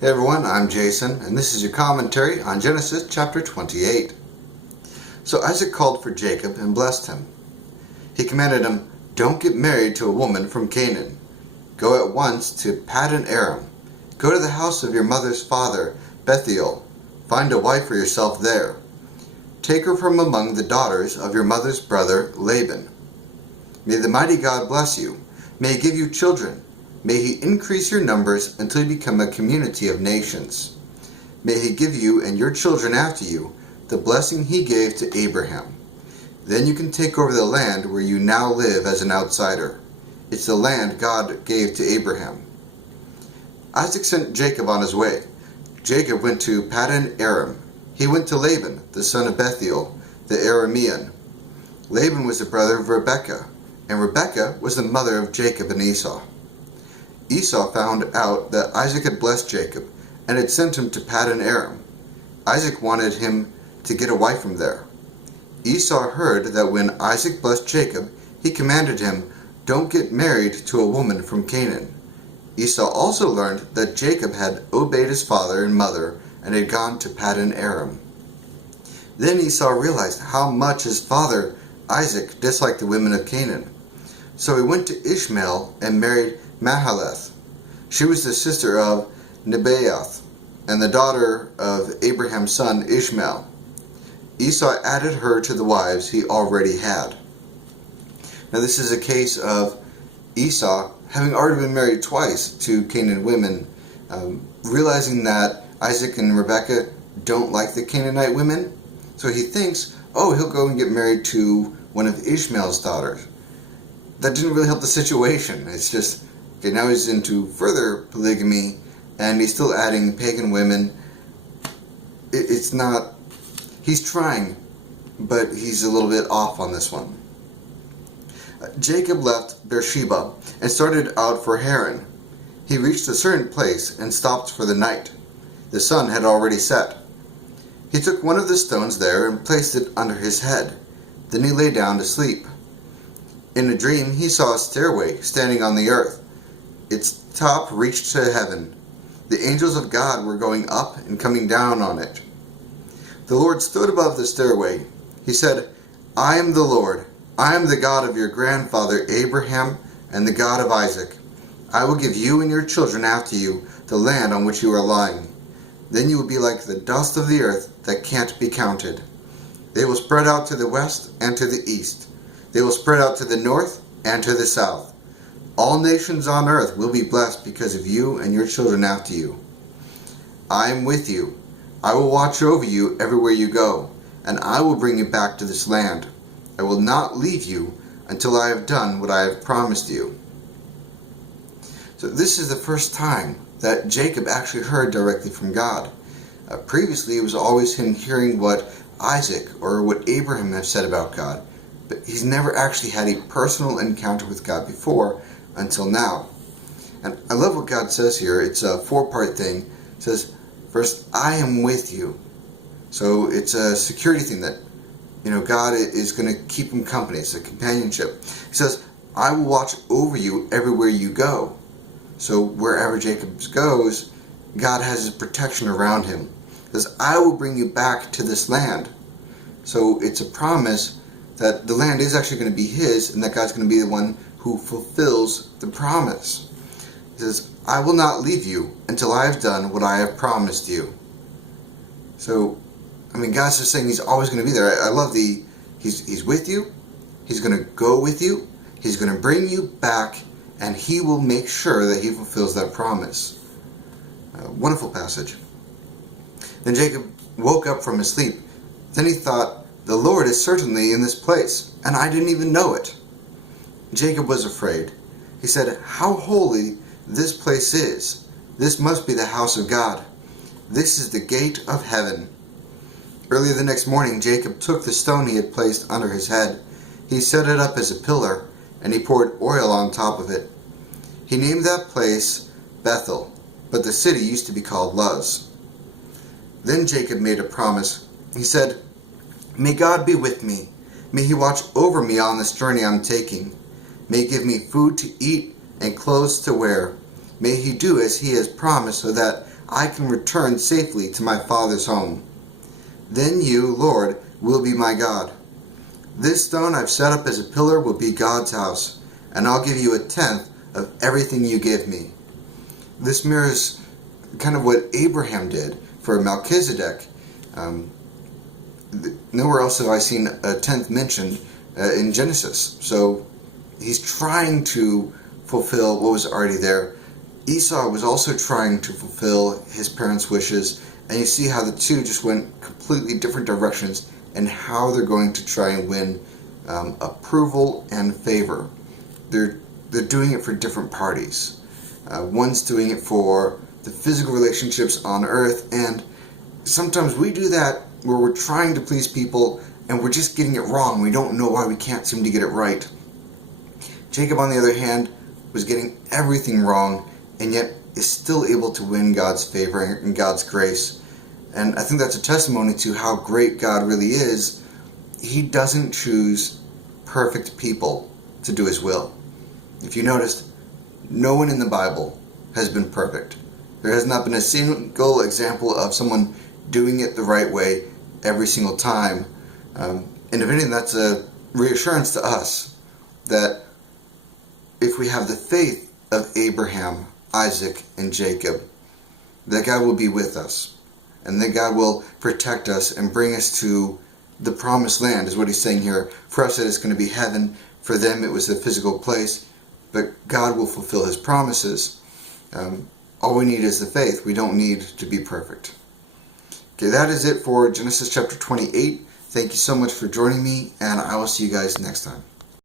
Hey everyone, I'm Jason, and this is your commentary on Genesis chapter 28. So Isaac called for Jacob and blessed him. He commanded him, "Don't get married to a woman from Canaan. Go at once to Paddan Aram. Go to the house of your mother's father, Bethuel. Find a wife for yourself there. Take her from among the daughters of your mother's brother Laban. May the mighty God bless you. May he give you children. May he increase your numbers until you become a community of nations. May he give you and your children after you the blessing he gave to Abraham. Then you can take over the land where you now live as an outsider. It's the land God gave to Abraham." Isaac sent Jacob on his way. Jacob went to Paddan Aram. He went to Laban, the son of Bethuel, the Aramean. Laban was the brother of Rebekah, and Rebekah was the mother of Jacob and Esau. Esau found out that Isaac had blessed Jacob and had sent him to Paddan Aram. Isaac wanted him to get a wife from there. Esau heard that when Isaac blessed Jacob, he commanded him, "Don't get married to a woman from Canaan." Esau also learned that Jacob had obeyed his father and mother and had gone to Paddan Aram. Then Esau realized how much his father Isaac disliked the women of Canaan. So he went to Ishmael and married Mahalath. She was the sister of Nebaioth and the daughter of Abraham's son Ishmael. Esau added her to the wives he already had. Now this is a case of Esau having already been married twice to Canaan women, realizing that Isaac and Rebekah don't like the Canaanite women, so he thinks, oh, he'll go and get married to one of Ishmael's daughters. That didn't really help the situation. It's just, okay, now he's into further polygamy, and he's still adding pagan women. It's not, he's trying, but he's a little bit off on this one. Jacob left Beersheba and started out for Haran. He reached a certain place and stopped for the night. The sun had already set. He took one of the stones there and placed it under his head. Then he lay down to sleep. In a dream he saw a stairway standing on the earth. Its top reached to heaven. The angels of God were going up and coming down on it. The Lord stood above the stairway. He said, "I am the Lord. I am the God of your grandfather Abraham and the God of Isaac. I will give you and your children after you the land on which you are lying. Then you will be like the dust of the earth that can't be counted. They will spread out to the west and to the east. They will spread out to the north and to the south. All nations on earth will be blessed because of you and your children after you. I am with you. I will watch over you everywhere you go, and I will bring you back to this land. I will not leave you until I have done what I have promised you." So this is the first time that Jacob actually heard directly from God. Previously, it was always him hearing what Isaac or what Abraham have said about God, but he's never actually had a personal encounter with God before until now. And I love what God says here. It's a four-part thing. It says, first, "I am with you." So it's a security thing that God is going to keep him company. It's a companionship. He says, "I will watch over you everywhere you go." So wherever Jacob goes, God has his protection around him. He says, "I will bring you back to this land." So it's a promise that the land is actually going to be his, and that God's going to be the one who fulfills the promise. He says, "I will not leave you until I have done what I have promised you." So God's just saying he's always going to be there. I love he's with you, he's going to go with you, he's going to bring you back, and he will make sure that he fulfills that promise. Wonderful passage. Then Jacob woke up from his sleep. Then he thought, "The Lord is certainly in this place, and I didn't even know it." Jacob was afraid. He said, "How holy this place is. This must be the house of God. This is the gate of heaven." Early the next morning, Jacob took the stone he had placed under his head. He set it up as a pillar, and he poured oil on top of it. He named that place Bethel, but the city used to be called Luz. Then Jacob made a promise. He said, "May God be with me. May he watch over me on this journey I'm taking. May he give me food to eat and clothes to wear. May he do as he has promised so that I can return safely to my father's home. Then you, Lord, will be my God. This stone I've set up as a pillar will be God's house, and I'll give you 1/10 of everything you give me." This mirrors kind of what Abraham did for Melchizedek. Nowhere else have I seen 1/10 mentioned in Genesis. So he's trying to fulfill what was already there. Esau was also trying to fulfill his parents' wishes, and you see how the two just went completely different directions and how they're going to try and win approval and favor. They're doing it for different parties. One's doing it for the physical relationships on earth, and sometimes we do that where we're trying to please people and we're just getting it wrong. We don't know why we can't seem to get it right. Jacob, on the other hand, was getting everything wrong and yet is still able to win God's favor and God's grace. And I think that's a testimony to how great God really is. He doesn't choose perfect people to do His will. If you noticed, no one in the Bible has been perfect. There has not been a single example of someone doing it the right way every single time. And if anything, that's a reassurance to us that if we have the faith of Abraham, Isaac, and Jacob, that God will be with us, and that God will protect us and bring us to the promised land, is what he's saying here. For us, it is going to be heaven. For them, it was a physical place. But God will fulfill His promises. All we need is the faith. We don't need to be perfect. Okay, that is it for Genesis chapter 28. Thank you so much for joining me, and I will see you guys next time.